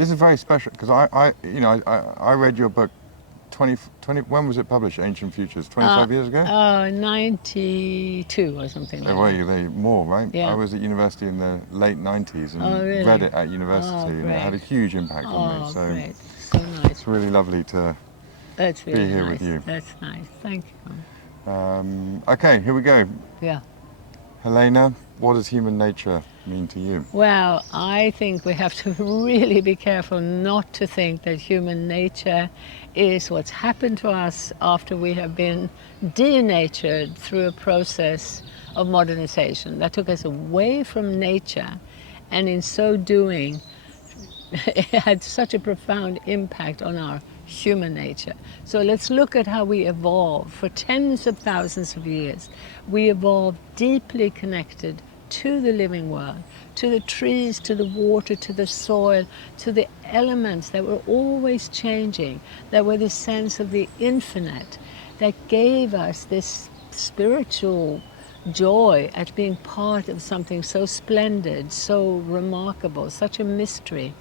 This is very special because I read your book 20, when was it published? Ancient Futures, 25 years ago? 92 or something like Well, that. more, right? Yeah. I was at university in the late 90s and Really? read it at university, and it had a Great. huge impact on me. So Great. So nice. it's really lovely to That's really be here nice. with you. That's nice. Thank you. Okay, here we go. Yeah. Helena, what does human nature mean to you? Well, I think we have to really be careful not to think that human nature is what's happened to us after we have been denatured through a process of modernization that took us away from nature, and in so doing it had such a profound impact on our human nature. So let's look at how we evolved. For tens of thousands of years, we evolved deeply connected to the living world, to the trees, to the water, to the soil, to the elements that were always changing, that were the sense of the infinite, that gave us this spiritual joy at being part of something so splendid, so remarkable, such a mystery.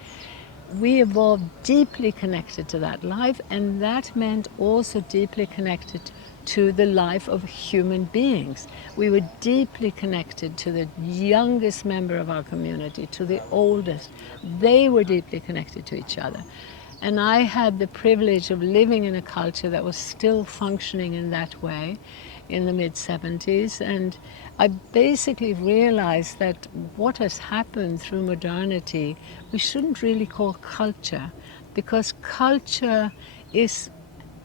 We evolved deeply connected to that life, and that meant also deeply connected to the life of human beings. We were deeply connected to the youngest member of our community, to the oldest. They were deeply connected to each other. And I had the privilege of living in a culture that was still functioning in that way in the mid-70s, and I basically realized that what has happened through modernity we shouldn't really call culture, because culture is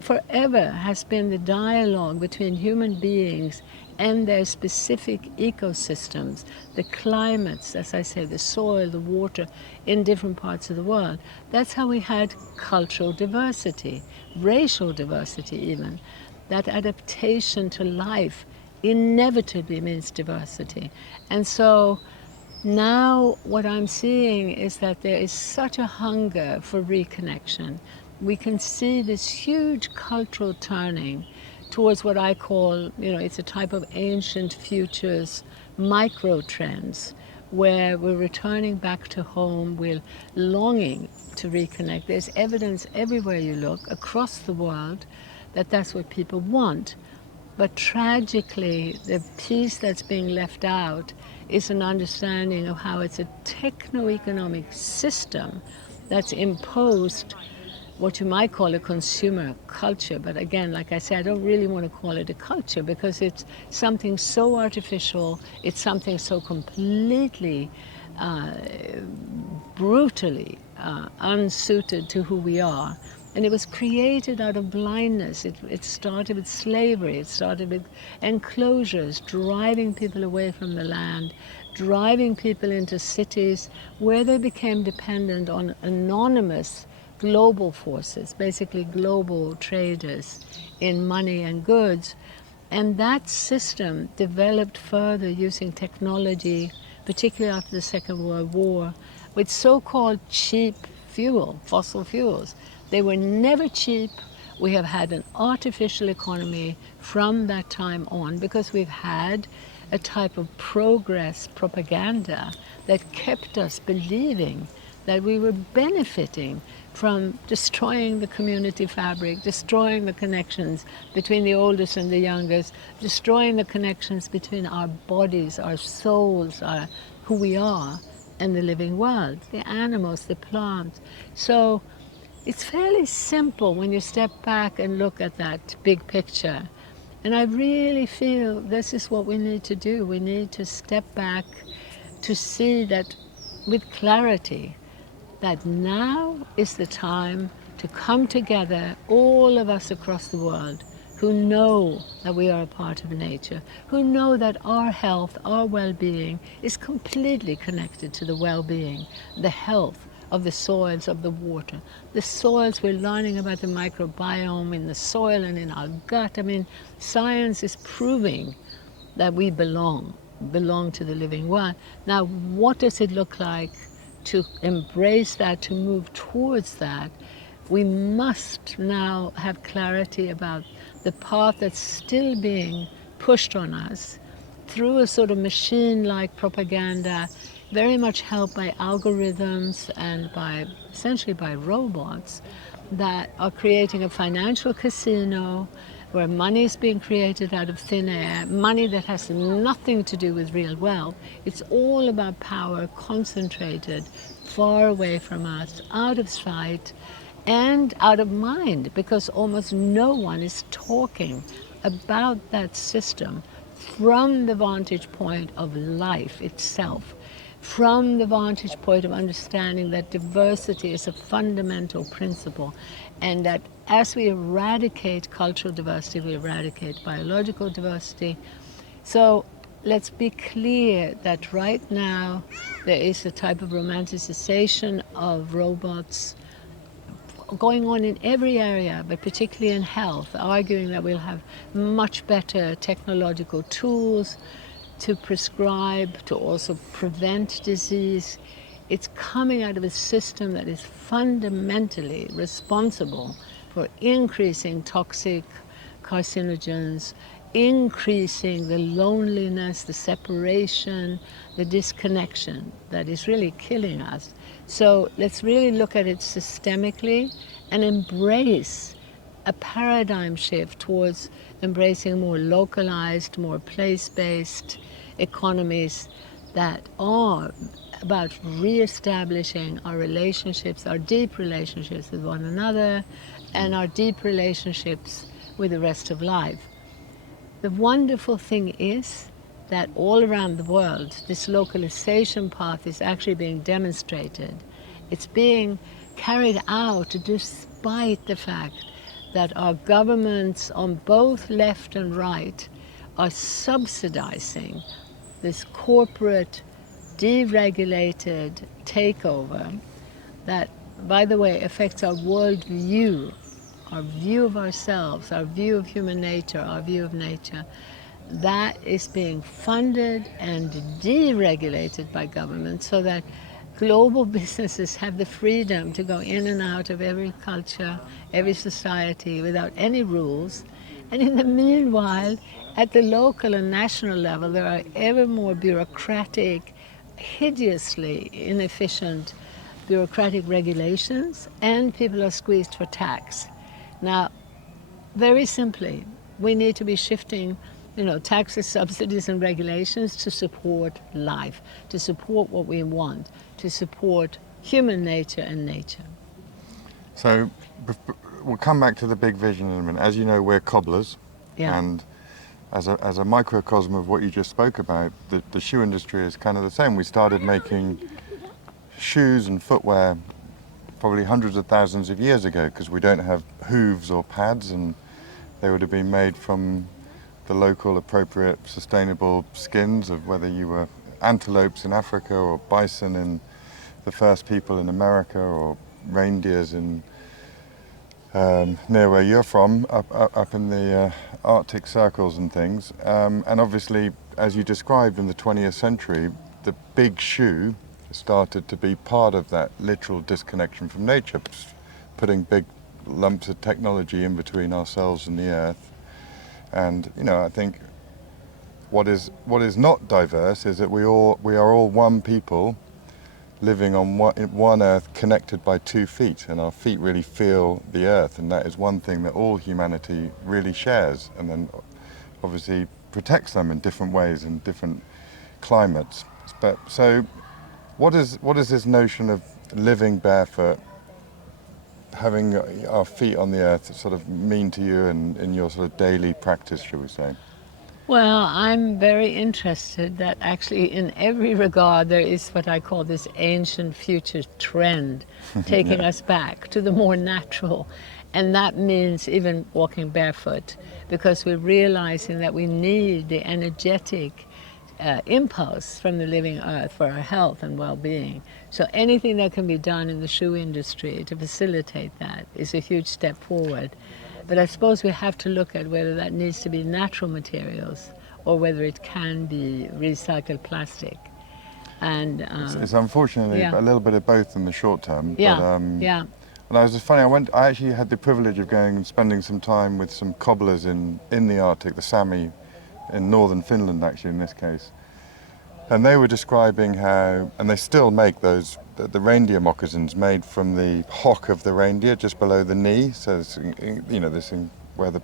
forever has been the dialogue between human beings and their specific ecosystems, the climates, as I say, the soil, the water in different parts of the world. That's how we had cultural diversity, racial diversity even. That adaptation to life inevitably means diversity. And so now what I'm seeing is that there is such a hunger for reconnection. We can see this huge cultural turning towards what I call, it's a type of ancient futures micro trends, where we're returning back to home, we're longing to reconnect. There's evidence everywhere you look, across the world, that that's what people want. But tragically, the piece that's being left out is an understanding of how it's a techno-economic system that's imposed what you might call a consumer culture. But again, like I said, I don't really want to call it a culture, because it's something so artificial, it's something so completely, brutally unsuited to who we are. And it was created out of blindness. It started with slavery, it started with enclosures, driving people away from the land, driving people into cities where they became dependent on anonymous global forces, basically global traders in money and goods. And that system developed further using technology, particularly after the Second World War, with so-called cheap fuel, fossil fuels. They were never cheap. We have had an artificial economy from that time on, because we've had a type of progress propaganda that kept us believing that we were benefiting from destroying the community fabric, destroying the connections between the oldest and the youngest, destroying the connections between our bodies, our souls, who we are, and the living world, the animals, the plants. So it's fairly simple when you step back and look at that big picture. And I really feel this is what we need to do. We need to step back to see that with clarity, that now is the time to come together, all of us across the world, who know that we are a part of nature, who know that our health, our well-being is completely connected to the well-being, the health of the soils, of the water. The soils, we're learning about the microbiome in the soil and in our gut. I mean, science is proving that we belong to the living world. Now, what does it look like to embrace that, to move towards that? We must now have clarity about the path that's still being pushed on us through a sort of machine-like propaganda very much helped by algorithms and by essentially by robots that are creating a financial casino where money is being created out of thin air, money that has nothing to do with real wealth. It's all about power concentrated far away from us, out of sight and out of mind, because almost no one is talking about that system from the vantage point of life itself, from the vantage point of understanding that diversity is a fundamental principle, and that as we eradicate cultural diversity, we eradicate biological diversity. So let's be clear that right now there is a type of romanticization of robots going on in every area, but particularly in health, arguing that we'll have much better technological tools to prescribe, to also prevent disease. It's coming out of a system that is fundamentally responsible for increasing toxic carcinogens, increasing the loneliness, the separation, the disconnection that is really killing us. So let's really look at it systemically and embrace a paradigm shift towards embracing more localized, more place-based economies that are about re-establishing our relationships, our deep relationships with one another, and our deep relationships with the rest of life. The wonderful thing is that all around the world, this localization path is actually being demonstrated. It's being carried out despite the fact that our governments on both left and right are subsidizing this corporate, deregulated takeover that, by the way, affects our worldview, our view of ourselves, our view of human nature, our view of nature. That is being funded and deregulated by government so that global businesses have the freedom to go in and out of every culture, every society without any rules. And in the meanwhile, at the local and national level, there are ever more bureaucratic, hideously inefficient bureaucratic regulations, and people are squeezed for tax. Now, very simply, we need to be shifting, taxes, subsidies, and regulations to support life, to support what we want, to support human nature and nature. So we'll come back to the big vision in a minute. As you know, we're cobblers, and as a microcosm of what you just spoke about, the shoe industry is kind of the same. We started making shoes and footwear probably hundreds of thousands of years ago because we don't have hooves or pads, and they would have been made from the local appropriate sustainable skins of whether you were antelopes in Africa or bison in the first people in America or reindeers in near where you're from, up in the Arctic circles and things. And obviously, as you described in the 20th century, the big shoe started to be part of that literal disconnection from nature, putting big lumps of technology in between ourselves and the earth. And I think what is not diverse is that we are all one people living on one earth, connected by 2 feet, and our feet really feel the earth, and that is one thing that all humanity really shares, and then obviously protects them in different ways in different climates. But so what is this notion of living barefoot, having our feet on the earth, sort of mean to you in your sort of daily practice, shall we say? Well, I'm very interested that actually in every regard there is what I call this ancient future trend taking us back to the more natural. And that means even walking barefoot, because we're realizing that we need the energetic impulse from the living earth for our health and well-being. So anything that can be done in the shoe industry to facilitate that is a huge step forward. But I suppose we have to look at whether that needs to be natural materials or whether it can be recycled plastic. And it's unfortunately a little bit of both in the short term. Yeah, but, And I was just funny. I actually had the privilege of going and spending some time with some cobblers in the Arctic, the Sami, in northern Finland, actually in this case. And they were describing how, and they still make those, the reindeer moccasins made from the hock of the reindeer just below the knee. So, it's, you know, this thing where the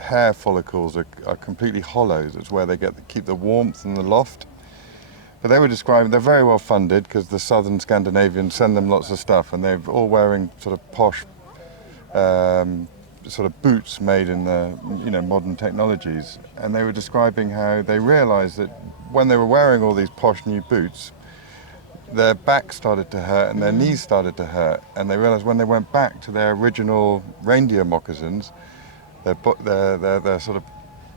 hair follicles are completely hollow. It's where they keep the warmth and the loft. But they were describing, they're very well funded because the southern Scandinavians send them lots of stuff, and they're all wearing sort of posh sort of boots made in the, you know, modern technologies. And they were describing how they realized that when they were wearing all these posh new boots, their back started to hurt and their knees started to hurt. And they realized when they went back to their original reindeer moccasins, their sort of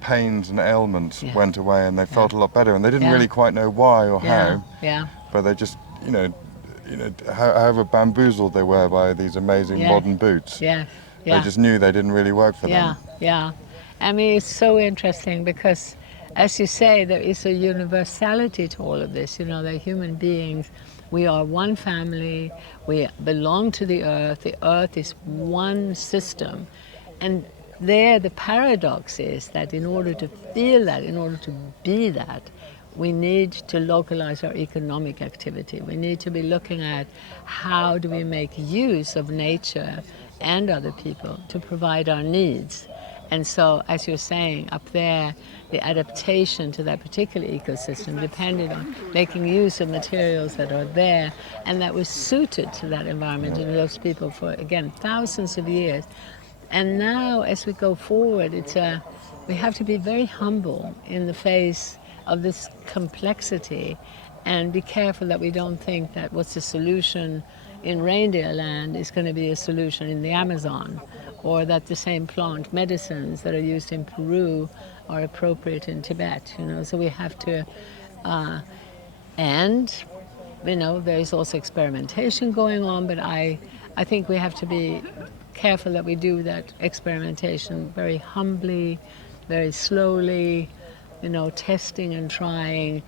pains and ailments went away, and they felt a lot better. And they didn't really quite know why or how, but they just, you know, however bamboozled they were by these amazing modern boots, they just knew they didn't really work for them. I mean, it's so interesting because, as you say, there is a universality to all of this. You know, they're human beings. We are one family. We belong to the earth is one system. And there, the paradox is that in order to feel that, in order to be that, we need to localize our economic activity. We need to be looking at how do we make use of nature and other people to provide our needs. And so, as you're saying, up there, the adaptation to that particular ecosystem depended on making use of materials that are there and that was suited to that environment and those people for, again, thousands of years. And now, as we go forward, we have to be very humble in the face of this complexity and be careful that we don't think that what's the solution in reindeer land is going to be a solution in the Amazon, or that the same plant medicines that are used in Peru are appropriate in Tibet. You know, so we have to, and you know, there's also experimentation going on, but I think we have to be careful that we do that experimentation very humbly, very slowly, you know, testing and trying.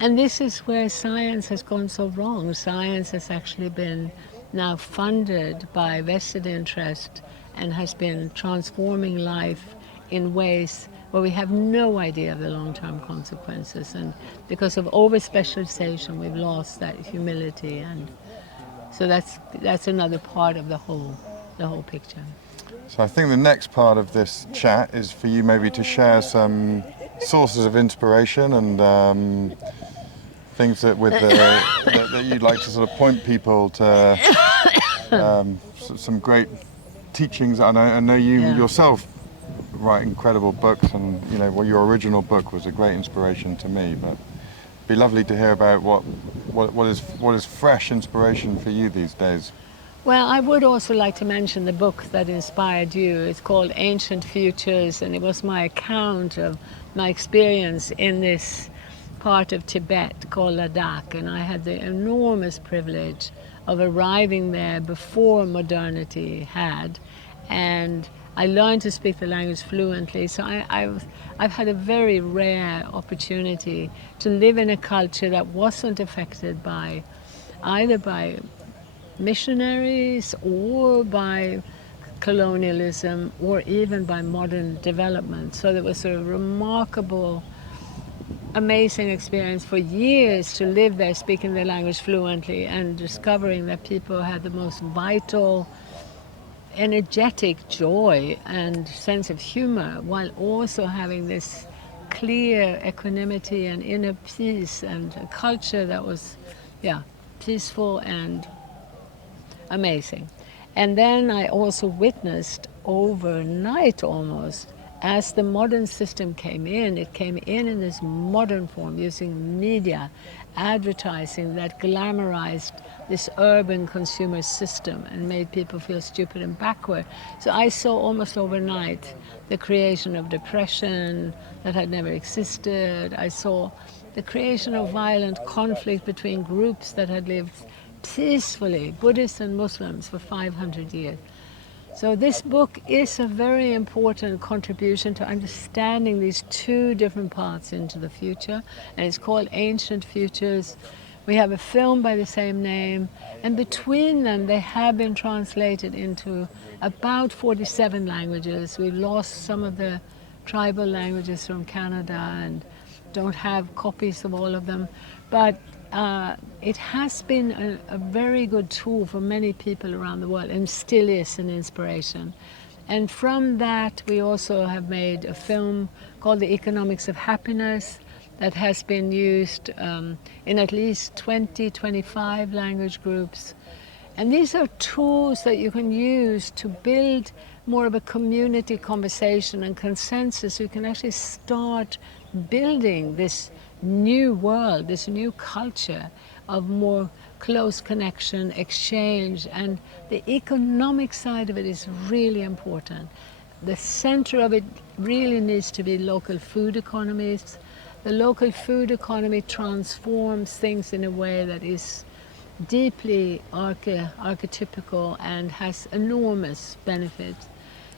And this is where science has gone so wrong. Science has actually been now funded by vested interest and has been transforming life in ways where we have no idea of the long-term consequences. And because of over-specialization, we've lost that humility. And so that's another part of the whole picture. So I think the next part of this chat is for you maybe to share some sources of inspiration and things that that you'd like to sort of point people to some great teachings. I know you yourself write incredible books, and you know, well, your original book was a great inspiration to me. But it'd be lovely to hear about what is fresh inspiration for you these days. Well, I would also like to mention the book that inspired you. It's called Ancient Futures, and it was my account of my experience in this part of Tibet called Ladakh, and I had the enormous privilege of arriving there before modernity had, and I learned to speak the language fluently. So I've had a very rare opportunity to live in a culture that wasn't affected by either by missionaries or by colonialism or even by modern development. So it was a remarkable, amazing experience for years to live there speaking the language fluently and discovering that people had the most vital, energetic joy and sense of humor while also having this clear equanimity and inner peace and a culture that was, peaceful and amazing. And then I also witnessed overnight almost, as the modern system came in, it came in this modern form using media, advertising that glamorized this urban consumer system and made people feel stupid and backward. So I saw almost overnight the creation of depression that had never existed. I saw the creation of violent conflict between groups that had lived peacefully, Buddhists and Muslims, for 500 years. So this book is a very important contribution to understanding these two different paths into the future, and it's called Ancient Futures. We have a film by the same name, and between them they have been translated into about 47 languages. We've lost some of the tribal languages from Canada, and don't have copies of all of them, but it has been a very good tool for many people around the world and still is an inspiration. And from that, we also have made a film called The Economics of Happiness that has been used in at least 20, 25 language groups. And these are tools that you can use to build more of a community conversation and consensus. You can actually start building this new world, this new culture of more close connection, exchange, and the economic side of it is really important. The center of it really needs to be local food economies. The local food economy transforms things in a way that is deeply archetypical and has enormous benefits.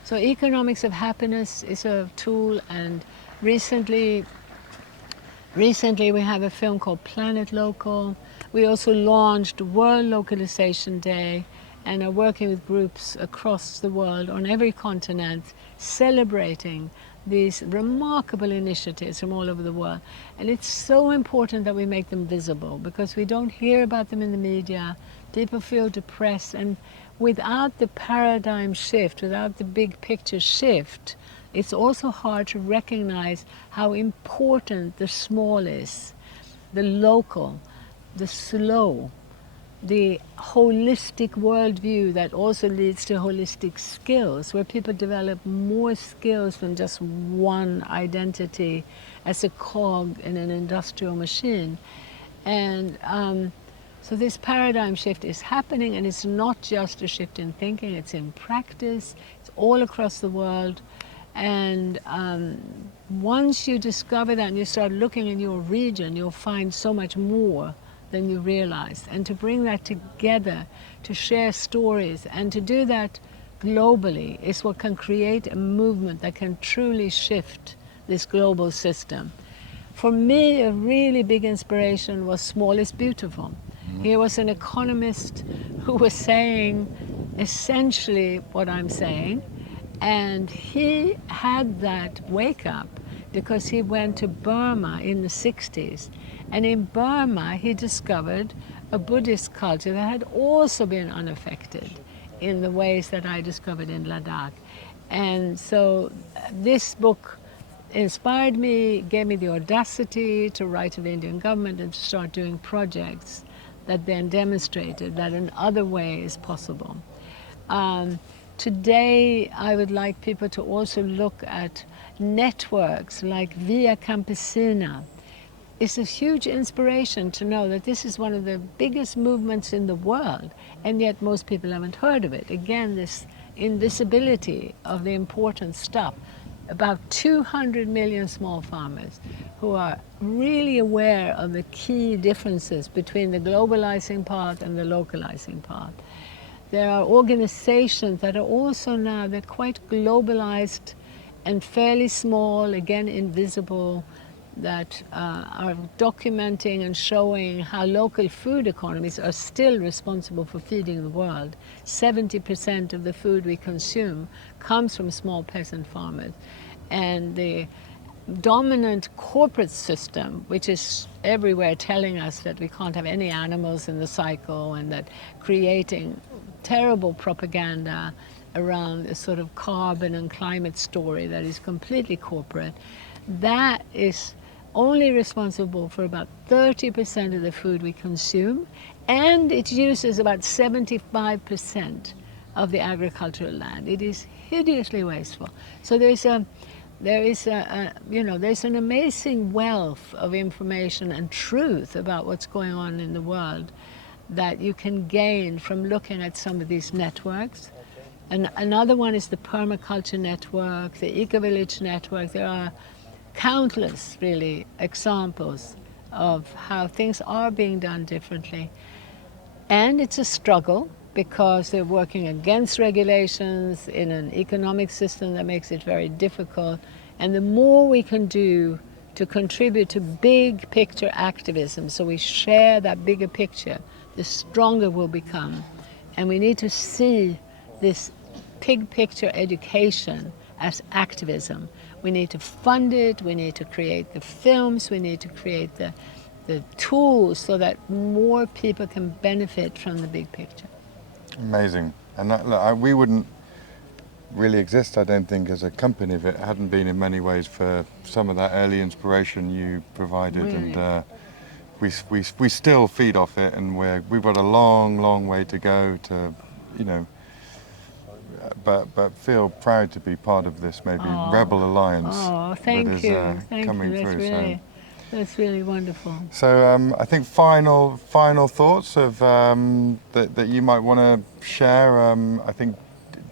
So economics of happiness is a tool, and recently we have a film called Planet Local. We also launched World Localization Day and are working with groups across the world on every continent celebrating these remarkable initiatives from all over the world. And it's so important that we make them visible because we don't hear about them in the media. People feel depressed, and without the paradigm shift, without the big picture shift, it's also hard to recognize how important the small is, the local, the slow, the holistic worldview that also leads to holistic skills, where people develop more skills than just one identity as a cog in an industrial machine. And so this paradigm shift is happening, and it's not just a shift in thinking, it's in practice, it's all across the world. And once you discover that and you start looking in your region, you'll find so much more than you realize. And to bring that together, to share stories, and to do that globally is what can create a movement that can truly shift this global system. For me, a really big inspiration was Small is Beautiful. Here was an economist who was saying essentially what I'm saying, and he had that wake up because he went to Burma in the 60s. And in Burma, he discovered a Buddhist culture that had also been unaffected in the ways that I discovered in Ladakh. And so this book inspired me, gave me the audacity to write to the Indian government and to start doing projects that then demonstrated that another way is possible. Today, I would like people to also look at networks like Via Campesina. It's a huge inspiration to know that this is one of the biggest movements in the world, and yet most people haven't heard of it. Again, this invisibility of the important stuff. About 200 million small farmers who are really aware of the key differences between the globalizing part and the localizing part. There are organizations that are also now, they're quite globalized and fairly small, again invisible, that are documenting and showing how local food economies are still responsible for feeding the world. 70% of the food we consume comes from small peasant farmers. And the dominant corporate system, which is everywhere telling us that we can't have any animals in the cycle, and that creating terrible propaganda around a sort of carbon and climate story that is completely corporate, that is only responsible for about 30% of the food we consume, and it uses about 75% of the agricultural land. It is hideously wasteful. So there's an amazing wealth of information and truth about what's going on in the world that you can gain from looking at some of these networks. And another one is the permaculture network, the eco-village network. There are countless, really, examples of how things are being done differently. And it's a struggle because they're working against regulations in an economic system that makes it very difficult. And the more we can do to contribute to big picture activism, so we share that bigger picture, the stronger we'll become. And we need to see this big picture education as activism, We need to fund it, we need to create the films, we need to create the tools so that more people can benefit from the big picture. Amazing. And we wouldn't really exist, I don't think, as a company if it hadn't been in many ways for some of that early inspiration you provided. Really? And we still feed off it, and we've got a long way to go to, you know, but feel proud to be part of this maybe rebel alliance Oh, that thank is you. Thank coming you. through. That's really wonderful. So I think final thoughts of that you might want to share. I think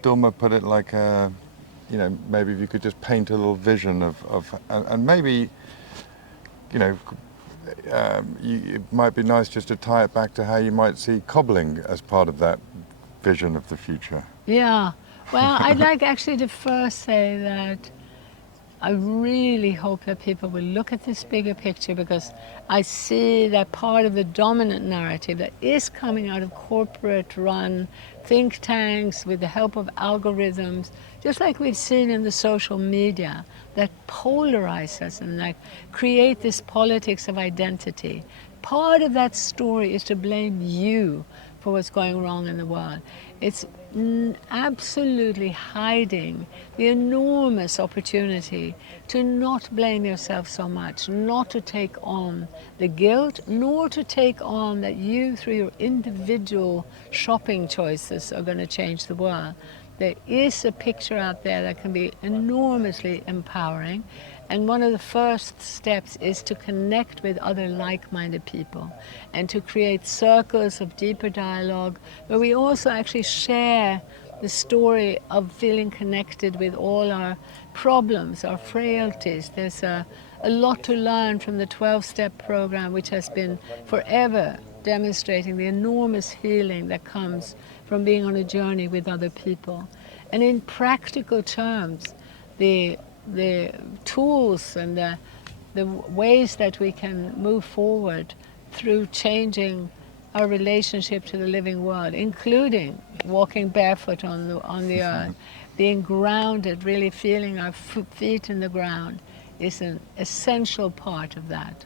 Dulma put it like, you know, maybe if you could just paint a little vision of and maybe, you know, it might be nice just to tie it back to how you might see cobbling as part of that vision of the future. Yeah. Well, I'd like actually to first say that I really hope that people will look at this bigger picture, because I see that part of the dominant narrative that is coming out of corporate-run think tanks with the help of algorithms, just like we've seen in the social media, that polarize us and that create this politics of identity. Part of that story is to blame you for what's going wrong in the world. It's absolutely hiding the enormous opportunity to not blame yourself so much, not to take on the guilt, nor to take on that you, through your individual shopping choices, are going to change the world. There is a picture out there that can be enormously empowering. And one of the first steps is to connect with other like-minded people and to create circles of deeper dialogue where we also actually share the story of feeling connected with all our problems, our frailties. There's a lot to learn from the 12-step program, which has been forever demonstrating the enormous healing that comes from being on a journey with other people. And in practical terms, the tools and the ways that we can move forward through changing our relationship to the living world, including walking barefoot on the earth, being grounded, really feeling our feet in the ground, is an essential part of that.